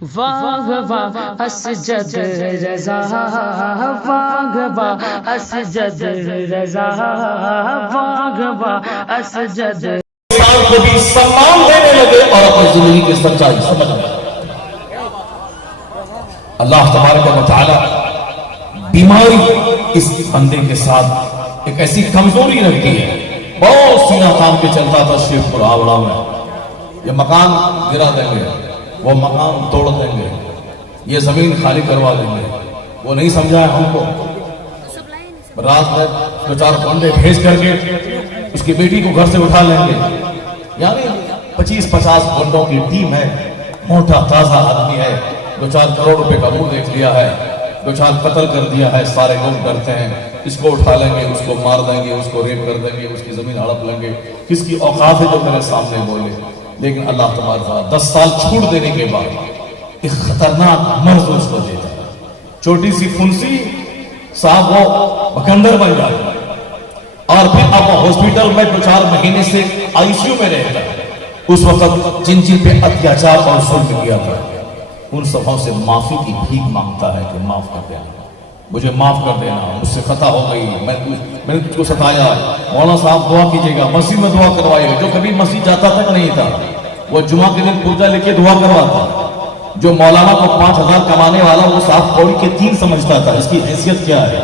واہ واہ اسجد رضا، واہ واہ اسجد رضا، واہ واہ اسجد۔ انسان کو بھی سامان دینے لگے اور اپنی زندگی کی سچائی سمجھ گئے۔ اللہ تبارک و تعالی بیماری اس بندے کے ساتھ ایک ایسی کمزوری رکھتی ہے، بہت سینا کام کے چلتا تھا شیخ پور آوڑا میں، یہ مکان گرا دیں گے، وہ مکان توڑ دیں گے، یہ زمین خالی کروا دیں گے، وہ نہیں سمجھا ہے ہم کو۔ رات میں دو چار بندے بھیج کر کے اس کی بیٹی کو گھر سے اٹھا لیں گے، یعنی 25-50 بندوں کی ٹیم ہے، موٹا تازہ آدمی ہے، 2-4 کروڑ روپے کا منہ دیکھ لیا ہے، 2-4 قتل کر دیا ہے، سارے لوگ ڈرتے ہیں، اس کو اٹھا لیں گے، اس کو مار دیں گے، اس کو ریپ کر دیں گے، اس کی زمین ہڑپ لیں گے، کس کی اوقات ہے جو میرے سامنے بولے۔ لیکن اللہ تبارک 10 سال چھوڑ دینے کے بعد ایک خطرناک مرض اس کو دیتا ہے، چھوٹی سی پھنسی صاحب وہ بکندر بن جاتا ہے، اور پھر اب ہاسپٹل میں 2-4 مہینے سے آئی سی یو میں رہتا ہے۔ اس وقت جن پہ اتیاچار اور ظلم کیا تھا ان سبوں سے معافی کی بھیک مانگتا ہے کہ معاف کر دینا، مجھے معاف کر دینا، مجھ سے خطا ہو گئی، میں نے تجھ کو ستایا، مولانا صاحب دعا کیجئے گا، مسجد میں دعا کروائے گا۔ جو کبھی مسجد جاتا تک نہیں تھا وہ جمعہ کے دن پورجا لے کے دعا کرواتا، جو مولانا کو 5,000 کمانے والا وہ صاحب پوڑی کے 3 سمجھتا تھا، اس کی حیثیت کیا ہے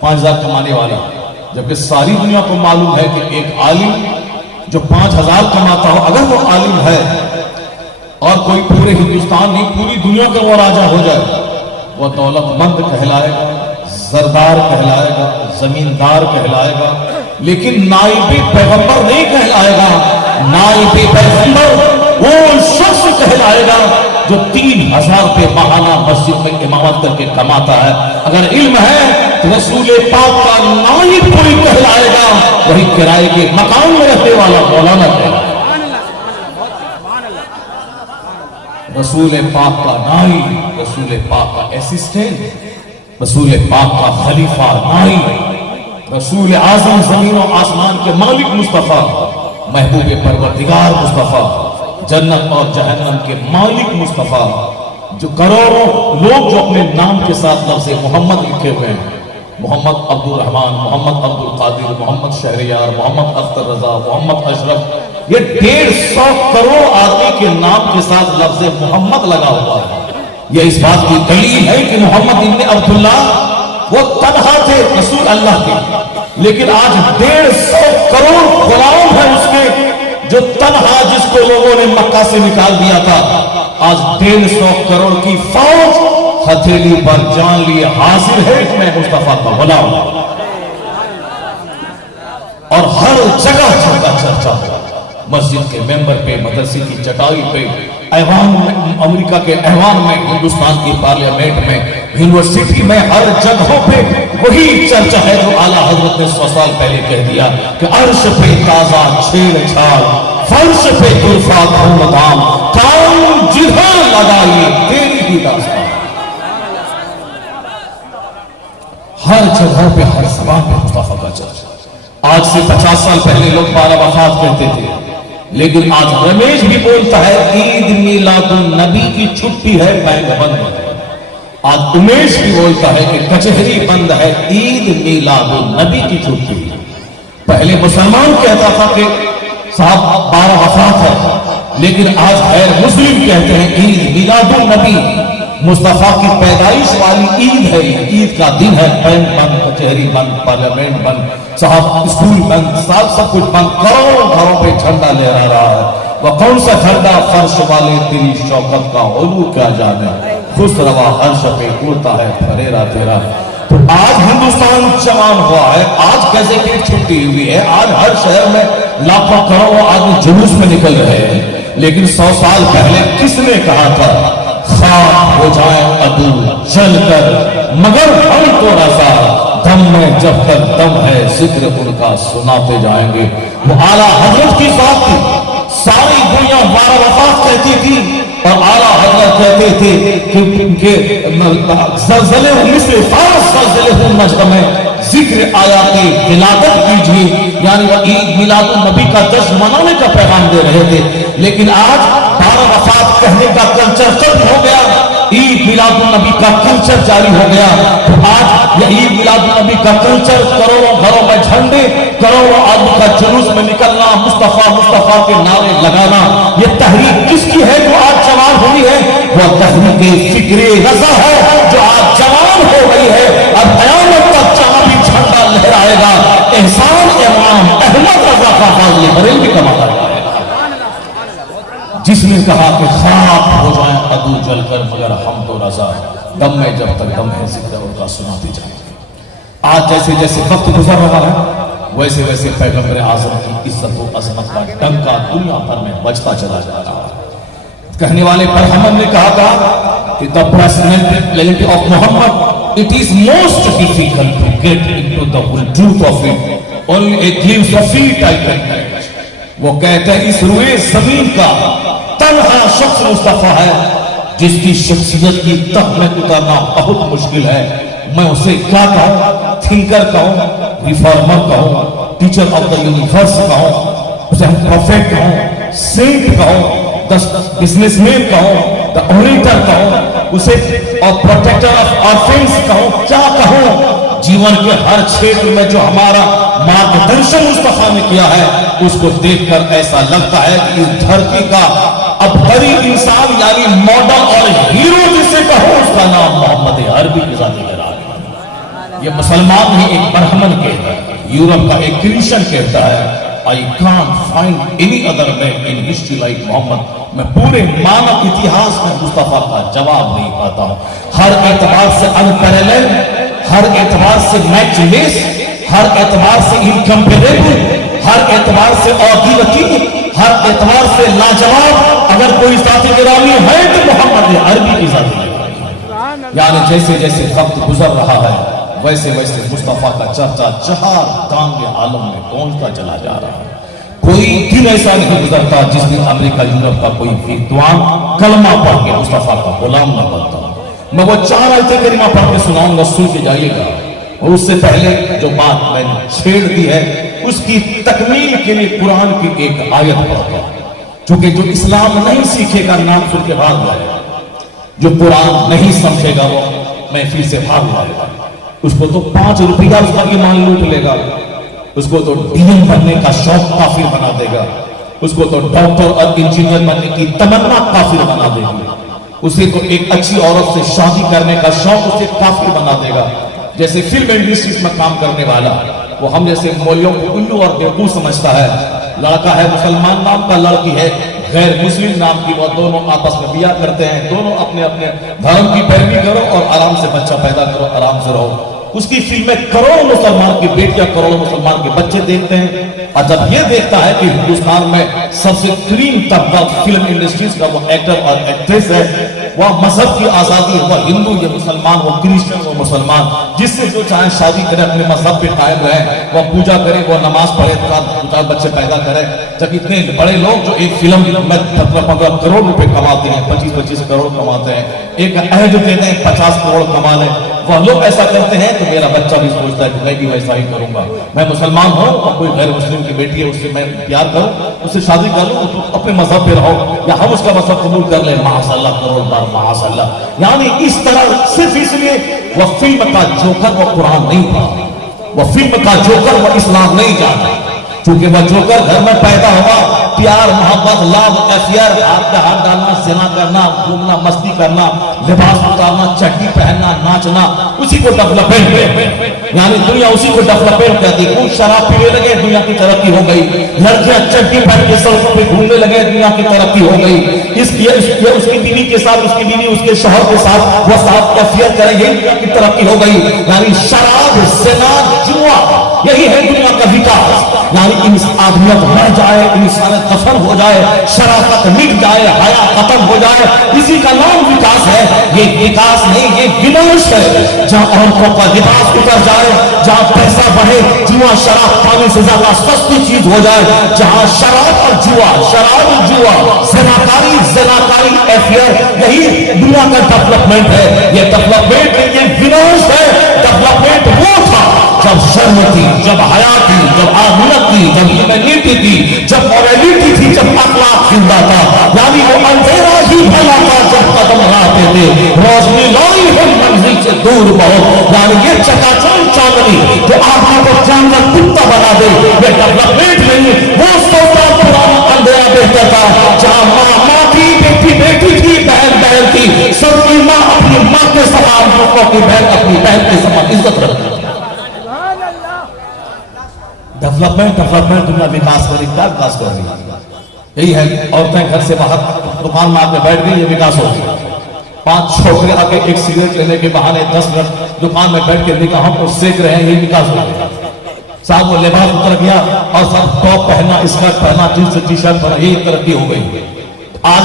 5,000 کمانے والا، جبکہ ساری دنیا کو معلوم ہے کہ ایک عالم جو 5,000 کماتا ہو اگر وہ عالم ہے اور کوئی پورے ہندوستان نہیں پوری دنیا کا وہ راجہ ہو جائے، وہ دولت مند کہلائے گا، زردار کہلائے گا، زمیندار کہلائے گا، لیکن نائب پیغمبر نہیں کہلائے گا۔ نائب پیغمبر وہ شخص کہلائے گا جو 3,000 روپے ماہانہ مسجد میں امامت کر کے کماتا ہے۔ اگر علم ہے تو رسول پاک کا نائب کوئی کہلائے گا، وہی کرائے کے مکان میں رہنے والا مولانا کہلائے گا۔ رسول پاک کا نائب، رسول پاک کا اسسٹنٹ، رسول پاک کا خلیفہ نائب، رسول اعظم زمین و آسمان کے مالک مصطفیٰ، محبوب پروردگار مصطفیٰ، جنت اور جہنم کے مالک مصطفیٰ، جو کروڑوں لوگ جو اپنے نام کے ساتھ لفظ محمد لکھے ہوئے ہیں، محمد عبد الرحمن، محمد عبد القادر، محمد شہریار، محمد اختر رضا، محمد اشرف، یہ 150 کروڑ آدمی کے نام کے ساتھ لفظ محمد لگا ہوا ہے۔ یہ اس بات کی دلیل ہے کہ محمد ابن عبداللہ وہ تنہا تھے رسول اللہ کے، لیکن آج 150 کروڑ غلام ہیں اس کے، جو تنہا جس کو لوگوں نے مکہ سے نکال دیا تھا، آج 150 کروڑ کی فوج ہتھیلی پر جان لیے حاضر ہے کہ میں مصطفیٰ کا غلام ہوں، اور ہر جگہ چرچا ہو، مسجد کے ممبر پہ، مدرسے کی چٹائی پہ، ایوان میں، امریکہ کے ایوان میں، ہندوستان کی پارلیمنٹ میں، یونیورسٹی میں، ہر جگہوں پہ وہی چرچا ہے جو اعلیٰ حضرت نے 100 سال پہلے کہہ دیا کہ عرش پہ تازہ چھیڑ چھاڑ، فرش پہ طرفہ دھوم دھام، کام جدھر لگائیے تیری ہی داستان۔ ہر جگہ پہ، ہر زبان پہ مصطفیٰ کا چرچا۔ آج سے 50 سال پہلے لوگ 12 وفات کہتے تھے، لیکن آج رمیش بھی بولتا ہے عید میلاد النبی کی چھٹی ہے، بینک بند ہے۔ آج امیش بھی بولتا ہے کہ کچہری بند ہے، عید میلاد النبی کی چھٹی ہے۔ پہلے مسلمان کہتا تھا کہ صاحب 12 وفات ہے، لیکن آج غیر مسلم کہتے ہیں عید میلاد النبی، مصطفیٰ کی پیدائش والی عید ہے، عید کا دن ہے۔ بینک بند، کچہری بند، پارلیمنٹ بند، صاحب اسکول بند، سب کچھ بند، کروڑوں گھروں پہ جھنڈا لہرا رہا ہے۔ وہ کون سا جھنڈا؟ فرش والے تیری شوکت کا علو کیا جانے، خوش روا عرش پہ اڑتا ہے پھریرا تیرا۔ تو آج ہندوستان جوان ہوا ہے، آج کیسے کی چھٹی ہوئی ہے، آج ہر شہر میں لاکھوں کروڑوں آدمی جلوس میں نکل رہے ہیں، لیکن 100 سال پہلے کس نے کہا تھا خاک ہو جائیں عدو جل کر مگر ہم تو رضا، دم میں جب تک دم ہے ذکر ان کا سناتے جائیں گے۔ وہ اعلیٰ حضرت کی ذات تھی، ساری دنیا 12 وفات کہتی تھی، اور اعلیٰ حضرت کہتے تھے کہ زلزلے مثل فارس زلزلے نجم میں ذکر آیات ولادت کیجیے، یعنی وہ عید میلاد النبی کا جشن منانے کا پیغام دے رہے تھے، لیکن آج 12 وفات کہنے کا کلچر ختم ہو گیا۔ میلاد النبی کا کلچر جاری ہو گیا. تو آج یہ عید میلاد النبی کا کلچر، کروڑوں گھروں میں جھنڈے، کروڑوں آدمی کا جلوس میں نکلنا، مصطفیٰ مصطفیٰ کے نعرے لگانا، یہ تحریک کس کی ہے جو آج جوان ہوئی ہے؟ وہ تحریک فکر رضا ہے جو آج جوان ہو گئی ہے. اب قیامت تک جہاں بھی جھنڈا لہرائے گا احسان امام احمد رضا کا فاضل بریلوی کا مقام ہے، جس نے کہا کہ خاک ہو جائیں عدو جل کر مگر ہم تو رضا، دم میں جب تک دم ہے ذکر ان کا سناتے جائیں. آج جیسے جیسے وقت گزر رہا ہے ویسے ویسے پیغمبر اعظم کی عزت و عظمت کا ڈنکا دنیا بھر میں بجتا چلا جا رہا ہے. کہنے والے برہمن نے کہا تھا کہ the personality of Muhammad, it is most difficult to get into the full truth of it, only a glimpse of it I can catch. وہ کہتے ہیں اس روئے زمین کا تنہا شخص مصطفیٰ ہے جس کی شخصیت کی تہ میں اترنا بہت مشکل ہے. میں اسے کیا کہوں؟ تھنکر کہوں، ریفارمر کہوں، ٹیچر آف دا یونیورس کہوں، اسے ہم پروفیٹ کہوں، سینٹ کہوں، بزنس مین کہوں، دا اوریٹر کہوں، اسے پروٹیکٹر آف آرفنز کہوں، کیا کہوں؟ جیون کے ہر چھیتر میں جو ہمارا مارگدرشن مصطفیٰ نے کیا ہے اس کو دیکھ کر ایسا لگتا ہے کہ اس دھرتی کا ابتری انسان یعنی ماڈل اور ہیرو جسے کہو اس کا نام محمد عربی کی ذاتی قرار ہے. یہ مسلمان ہی ایک برہمن کہتا ہے، یورپ کا ایک کرسچن کہتا ہے I can't find any other man in history like Muhammad. میں پورے مانو اتہاس میں مصطفیٰ کا جواب نہیں پاتا ہوں. ہر اعتبار سے انپیرلل، ہر اعتبار سے میچ لیس، ہر اعتبار سے انکمپیریبل، ہر اعتبار سے عقیدتی، ہر اعتبار سے لاجواب. اگر کوئی ذات گرامی ہے تو محمد عربی کی ذات گرامی. یعنی جیسے جیسے وقت گزر رہا ہے ویسے ویسے مصطفیٰ کا چرچا چہار دانگ عالم میں پہنچتا چلا جا رہا ہے. کوئی دن ایسا نہیں گزرتا جس میں امریکہ یورپ کا کوئی ویدوان کلمہ پڑھ کے مصطفیٰ کا غلام نہ بنتا. میں وہ 4 آیتیں کریمہ پڑھ کے سناؤں گا، سن کے جائیے گا. اور اس سے پہلے جو بات میں نے چھیڑ دی ہے اس کی تکمیل کے لیے قرآن کی ایک آیت پڑھتا ہوں. چونکہ جو اسلام نہیں سیکھے گا نام سن کے بھاگ جائے گا، جو قرآن نہیں سمجھے گا وہ محفل سے بھاگ جائے گا. اس کو تو 5 روپیہ اس کا ایمان لوٹ لے گا، اس کو تو ڈین بننے کا شوق کافر بنا دے گا، اس کو تو ڈاکٹر اور انجینئر بننے کی تمنا کافر بنا دے گی، اسے تو ایک اچھی عورت سے شادی کرنے کا شوق اسے کافر بنا دے گا. جیسے فلم انڈسٹریز میں کام کرنے والا وہ ہم جیسے مولیوں کو الو اور بیوقوف سمجھتا ہے. لڑکا ہے مسلمان نام کا، لڑکی ہے غیر مسلم نام کی، وہ دونوں آپس میں بیاہ کرتے ہیں. دونوں اپنے اپنے دھرم کی پیروی کرو اور آرام سے بچہ پیدا کرو، آرام سے رہو. اس کی فلمیں کروڑوں مسلمان کی بیٹیاں کروڑوں مسلمان کے بچے دیکھتے ہیں. اور جب یہ دیکھتا ہے کہ ہندوستان میں سب سے کریم طبقہ فلم انڈسٹریز کا وہ ایکٹر اور ایکٹریس ہے، وہ مذہب کی آزادی، وہ ہندو یہ مسلمان، وہ کرسچن وہ مسلمان، جس سے جو چاہے شادی کرے، اپنے مذہب پہ قائم رہے، وہ پوجا کرے، وہ نماز پڑھے، 4 بچے پیدا کرے. جب اتنے بڑے لوگ جو ایک فلم میں 15 کروڑ روپے کماتے ہیں، 25 کروڑ کماتے ہیں، ایک عہد دیتے ہیں 50 کروڑ کما لیں، وہ لوگ ایسا کرتے ہیں تو میرا بچہ بھی سوچتا ہے کہ میں بھی ویسا ہی کروں گا. میں مسلمان ہوں اور کوئی غیر مسلم کی بیٹی ہے، اس سے میں پیار کروں، اس سے شادی کر لوں، تو اپنے مذہب پہ رہو، یا ہم اس کا مذہب قبول کر لیں. معاذ اللہ، کروڑ بار معاذ اللہ. یعنی اس طرح صرف اس لیے وہ فلم کا جوکر وہ قرآن نہیں تھا، وہ فلم کا جوکر وہ اسلام نہیں جانا. چونکہ وہ جوکر گھر میں پیدا ہوا، پیار محبت لو افیئر، ہاتھ پہ ہاتھ ڈالنا، زنا کرنا، گھومنا، مستی کرنا، لباس اتارنا، چٹی پہننا، ناچنا، اسی کو ڈیولپمنٹ، یعنی دنیا اسی کو ڈیولپمنٹ کہتی ہے. کچھ شراب پینے لگے، دنیا کی ترقی ہو گئی. لڑکیاں چٹی پہن کے سڑکوں پہ گھومنے لگے، دنیا کی ترقی ہو گئی. اس کی بیوی کے ساتھ، اس کی بیوی اس کے شوہر کے ساتھ وہ ساتھ افیئر کرے، یہ دنیا کی ترقی ہو گئی. یعنی شراب، زنا، جوا، یہی ہے دنیا کا وکاس. یعنی آدمیت مر جائے، انسانیت دفن ہو جائے، شرافت مٹ جائے، حیا ختم ہو جائے، اسی کا نام وکاس ہے. یہ وکاس نہیں، یہ وناش ہے. جہاں عورتوں کا لباس اتر جائے، جہاں پیسہ بڑھے، جوا شراب پانی سے زیادہ سستی چیز ہو جائے، جہاں شراب اور جوا، شراب جوا، زناکاری افیئر، یہی دنیا کا ڈیولپمنٹ ہے. یہ ڈیولپمنٹ، یہ وناش ہے. ڈیولپمنٹ وہ تھا جب شرم تھی، جب حیا تھی، جب آمنت تھی، جب ہیومینٹی تھی، جب مورالٹی تھی، جب اخلاق زندہ تھا، یعنی وہ اندھیرا ہی بھلا تھا جب قدم رہتے تھے، روشنی لائی ہے منزل سے دور بہت، یعنی یہ چکا چوند چاندنی جو آدمی کو جانور کتا بنا دے، یہ ڈیولپمنٹ نہیں، وہ سوتا پرانا اندھیرا بہتر تھا جہاں ماں تھی، بیٹی تھی، بہن تھی، سب کی ماں اپنی ماں کے سمان، دوسروں کی بہن اپنی بہن کے سمان عزت رکھتی تھی۔ ڈیولپمنٹ دنیا وکاس کری، کیا وکاس کر رہی ہے؟ یہی ہے، عورتیں گھر سے باہر دکان میں آ کے بیٹھ گئی، یہ وکاس ہو گیا۔ 5 چھوکرے آ کے ایک سگریٹ لینے کے بہانے 10 منٹ دکان میں بیٹھ کے نگاہوں کو سیک رہے ہیں، یہ وکاس ہو گیا۔ صاحب وہ لباس اتر گیا اور سب ٹاپ پہنا، اسکرٹ پہنا، جینس ٹی شرٹ پہنا، یہ ترقی ہو گئی۔ آج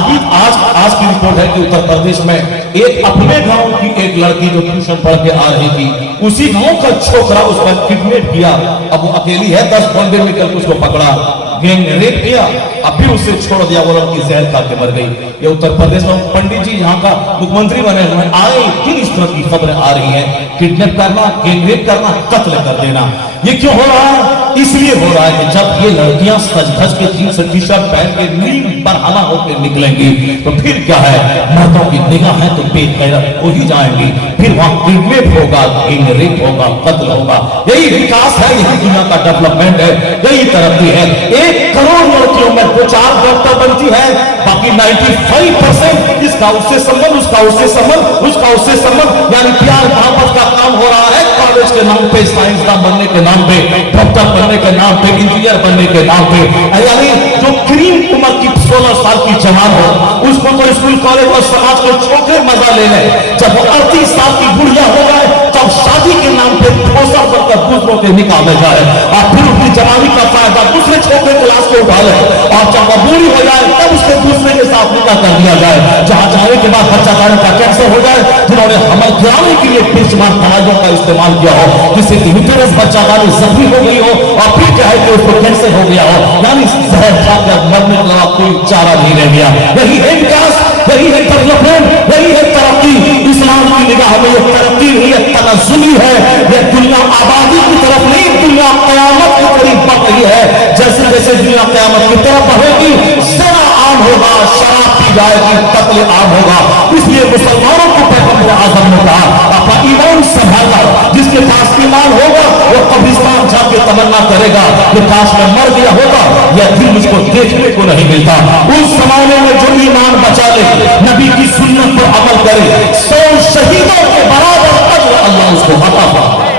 کی رپورٹ ہے کہ اتر پردیش میں ایک اپنے گاؤں کی ایک لڑکی جو ٹیوشن پڑھ کے آ رہی تھی، اسی گاؤں کا چھوکرا اس پر کڈنیپ کیا، اب وہ اکیلی ہے، 10 بندے مل کر اس کو پکڑا، گینگ نے ریپ کیا، اب پھر اسے چھوڑ دیا، وہ لڑکی زہر کھا کے مر گئی۔ یہ اتر پردیش میں پنڈت جی یہاں کا مکھ منتری بنے ہوئے ہیں، آئے دن اس طرح کی خبریں آ رہی ہیں، کڈنیپ کرنا، گینگ ریپ کرنا، قتل کر دینا۔ یہ کیوں ہو رہا ہے؟ اس لیے ہو رہا ہے کہ جب یہ لڑکیاں سج دھج کے جینس ٹی شرٹ پہن کے نیم برہنہ ہو کے نکلیں گی تو پھر کیا ہے، مردوں کی نگاہیں تو بے غیرت ہو ہی جائیں گی، پھر وہاں کڈنیپ ہوگا، گینگ ریپ ہوگا، قتل ہوگا۔ یہی وکاس ہے، یہی دنیا کا ڈیولپمنٹ ہے، یہی ترقی ہے۔ 1 کروڑ لڑکیوں میں 4 ڈاکٹر بنتی ہے، باقی 95% اس کا اس سے سمبند، اس کا اس سے سمبند، اس کا اس سے سمبند، یعنی پیار محبت کا کام ہو رہا ہے کالج کے نام پہ، سائنسدان بننے کے نام پہ، ڈاکٹر بننے کے نام پہ، انجینئر بننے کے نام پہ۔ یعنی جو کریم عمر کی 16 سال کی جوان ہو، اس کو تو اسکول کالج اور سماج کو چھوڑ کے مزہ لے لے، جب وہ 38 سال کی بڑھیا ہو گئے تب شادی کے نام پہ بھروسہ کر کر دوسروں کے نکاح میں جائے اور پھر اپنی جوانی کا فائدہ دوسرے چھوٹے کلاس کو اٹھا لے، اور جب وہ بوڑھی ہو جائے تب اس کے دوسرے کے ساتھ نکاح کر دیا جائے، جہاں جانے کے بعد بچہ لانے کا کینسر ہو جائے، جنہوں نے حمل گرانے کے لیے بے شمار دوائیوں کا استعمال کیا ہو، جس سے یوٹرس بچہ لانے زخمی ہو گئی ہو، اور پھر کیا ہے کہ اس کو کینسر ہو گیا ہو، یعنی زہر کھا کر مرنے کے علاوہ کوئی چارہ نہیں رہ گیا۔ یہی ہے وکاس، یہی ہے ڈیولپمنٹ، یہی ہے ترقی۔ اسلام کی نگاہ میں یہ ترقی نہیں ہے، تنزلی ہے، یہ دنیا آبادی کی طرف نہیں، دنیا قیامت کے قریب بڑھ رہی ہے۔ جیسے جیسے دنیا قیامت کی طرف بڑھے گی، زنا عام ہوگا، شراب پی جائے گی، قتل عام ہوگا۔ اس لیے مسلمانوں کو پیغمبر اعظم نے کہا اپنا ایمان سنبھالنا، جس کے پاس ایمان ہوگا وہ قبرستان جا کے تمنا کرے گا کہ کاش میں مر گیا ہوتا، یہ دن مجھ کو دیکھنے کو نہیں ملتا۔ اس زمانے میں جو ایمان بچا لے، نبی کی سنت پر عمل کرے، 100 شہیدوں کے برابر اجر اللہ اس کو عطا فرمائے۔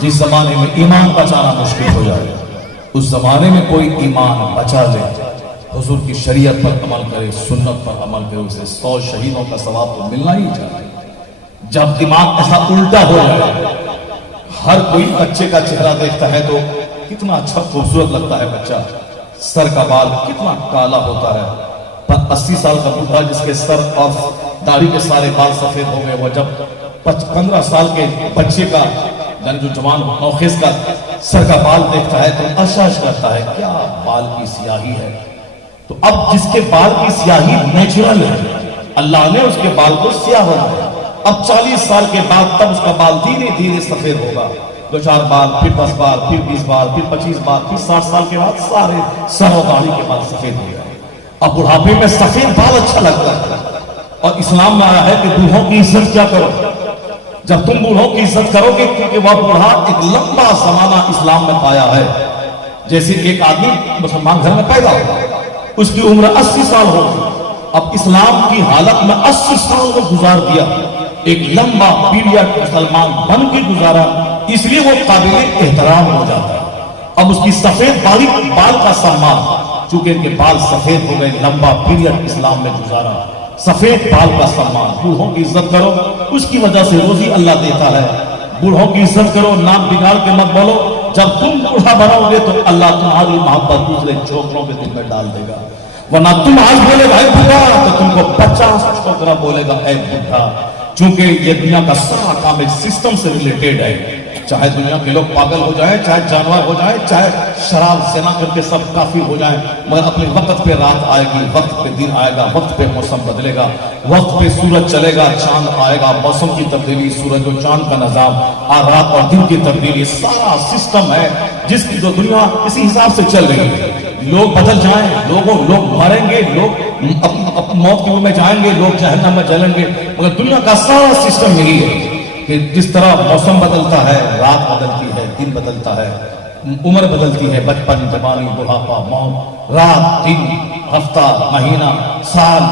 جس زمانے میں ایمان بچانا مشکل ہو جائے، اس زمانے میں کوئی ایمان بچا لے، حضور کی شریعت پر عمل کرے، سنت پر عمل کرے، اسے 100 شہیدوں کا ثواب تو ملنا ہی چاہیے۔ جب دماغ ایسا الٹا ہو جائے، ہر کوئی بچے کا چہرہ دیکھتا ہے تو کتنا اچھا خوبصورت لگتا ہے بچہ، سر کا بال کتنا کالا ہوتا ہے، پر 80 سال کا بوڑھا جس کے سر اور داڑھی کے سارے بال سفید ہو گئے، وہ جب 15 سال کے بچے کا جو جوان نوخیز کا سر کا بال دیکھتا ہے تو اشاش کرتا ہے، کیا بال کی سیاہی ہے۔ تو اب جس کے بال کی سیاہی نیچرل ہے، اللہ نے اس کے بال کو سیاہ بنایا، اب 40 سال کے بعد تب اس کا بال دھیرے دھیرے سفید ہوگا، 2-4 بال، پھر 10 بال، پھر 20 بال، پھر 25 بال، پھر 60 سال کے بعد سارے سر و داڑھی کے بال سفید ہو گئے۔ اب بڑھاپے میں سفید بال اچھا لگتا ہے، اور اسلام میں آیا ہے کہ بوڑھوں کی عزت کیا کرو، جب تم بوڑھوں کی عزت کرو گے، کیونکہ وہ بوڑھا ایک لمبا زمانہ اسلام میں پایا ہے۔ جیسے ایک آدمی مسلمان گھر میں پیدا ہوا، اس کی عمر 80 سال ہو گئی، اب اسلام کی حالت میں 80 سال کو گزار دیا، ایک لمبا پیریڈ مسلمان بن کے گزارا، اس لیے وہ قابل احترام ہو جاتا ہے۔ اب اس کی سفید بال کا سامان، چونکہ ان کے بال سفید ہو گئے، لمبا پیریڈ اسلام میں گزارا، سفید بال کا سامان۔ بوڑھوں کی عزت کرو، اس کی وجہ سے روزی اللہ دیتا ہے۔ بوڑھوں کی عزت کرو، نام بگاڑ کے مت بولو، جب تم بوڑھا بنو گے تو اللہ تمہاری محبت دوسرے چھوکروں کے دل میں ڈال دے گا، ورنہ تم آج بولے بھائی بوڑھا تو تم کو 50 چھوکرا بولے گا اے بوڑھا، چونکہ یہ دنیا کا سارا کام ایک سسٹم سے ریلیٹڈ ہے۔ چاہے دنیا کے لوگ پاگل ہو جائیں، چاہے جانور ہو جائیں، چاہے شراب زنا کر کے سب کافی ہو جائیں، مگر اپنے وقت پہ رات آئے گی، وقت پہ دن آئے گا، وقت پہ موسم بدلے گا، وقت پہ سورج چلے گا، چاند آئے گا، موسم کی تبدیلی، سورج و چاند کا نظام، رات اور دن کی تبدیلی، سارا سسٹم ہے جس کی جو دنیا اسی حساب سے چل رہی ہے۔ لوگ بدل جائیں، لوگ مریں گے، لوگ موت کی میں جائیں گے، لوگ جہنم میں جلیں گے، مگر دنیا کا سارا سسٹم یہی ہے کہ جس طرح موسم بدلتا ہے، رات بدلتی ہے، دن بدلتا ہے، عمر بدلتی ہے، بچپن، جوانی، بڑھاپا، موت، رات، دن، ہفتہ، مہینہ، سال،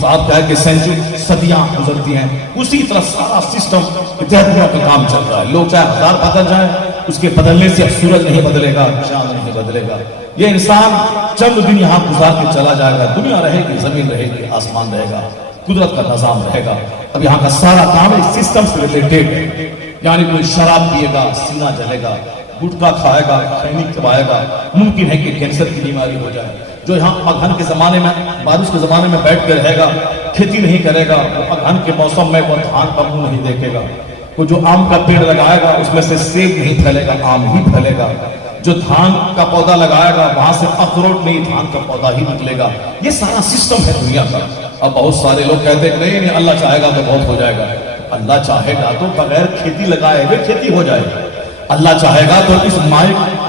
صاحب کہا کہ سینچری، صدیاں گزرتی ہیں، اسی طرح سارا سسٹم دنیا کا کام چل رہا ہے۔ لوگ چاہے ہزار بدل جائیں، اس کے بدلنے سے سورج نہیں بدلے گا، چاند نہیں بدلے گا، یہ انسان چند دن یہاں گزار کے چلا جائے گا، دنیا رہے گی، زمین رہے گی، آسمان رہے گا، قدرت کا نظام رہے گا۔ اب یہاں کا سارا کام ایک سسٹم سے ریلیٹڈ ہے، یعنی کوئی شراب پیے گا سینہ جلے گا، گٹکا کھائے گا خیمہ چبائے گا، ممکن ہے کہ کینسر کی بیماری ہو جائے۔ جو یہاں اگہن کے زمانے میں، بارش کے زمانے میں بیٹھ کے رہے گا، کھیتی نہیں کرے گا، وہ اگہن کے موسم میں وہ دھان کا منہ نہیں دیکھے گا۔ وہ جو آم کا پیڑ لگائے گا اس میں سے سیب نہیں پھیلے گا، آم ہی پھیلے گا۔ جو دھان کا پودا لگائے گا وہاں سے اخروٹ نہیں، دھان کا پودا ہی نکلے گا۔ یہ سارا سسٹم ہے دنیا کا۔ اب بہت سارے لوگ کہتے ہیں نہیں اللہ چاہے گا تو بہت ہو جائے گا۔ اللہ چاہے گا تو بغیر کھیتی لگائے ہوئے کھیتی ہو جائے گا۔ اللہ چاہے گا تو اس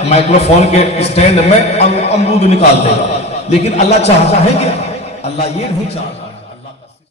مائکروفون کے اسٹینڈ میں امرود نکال دے گا، لیکن اللہ چاہتا ہے کہ اللہ یہ نہیں چاہتا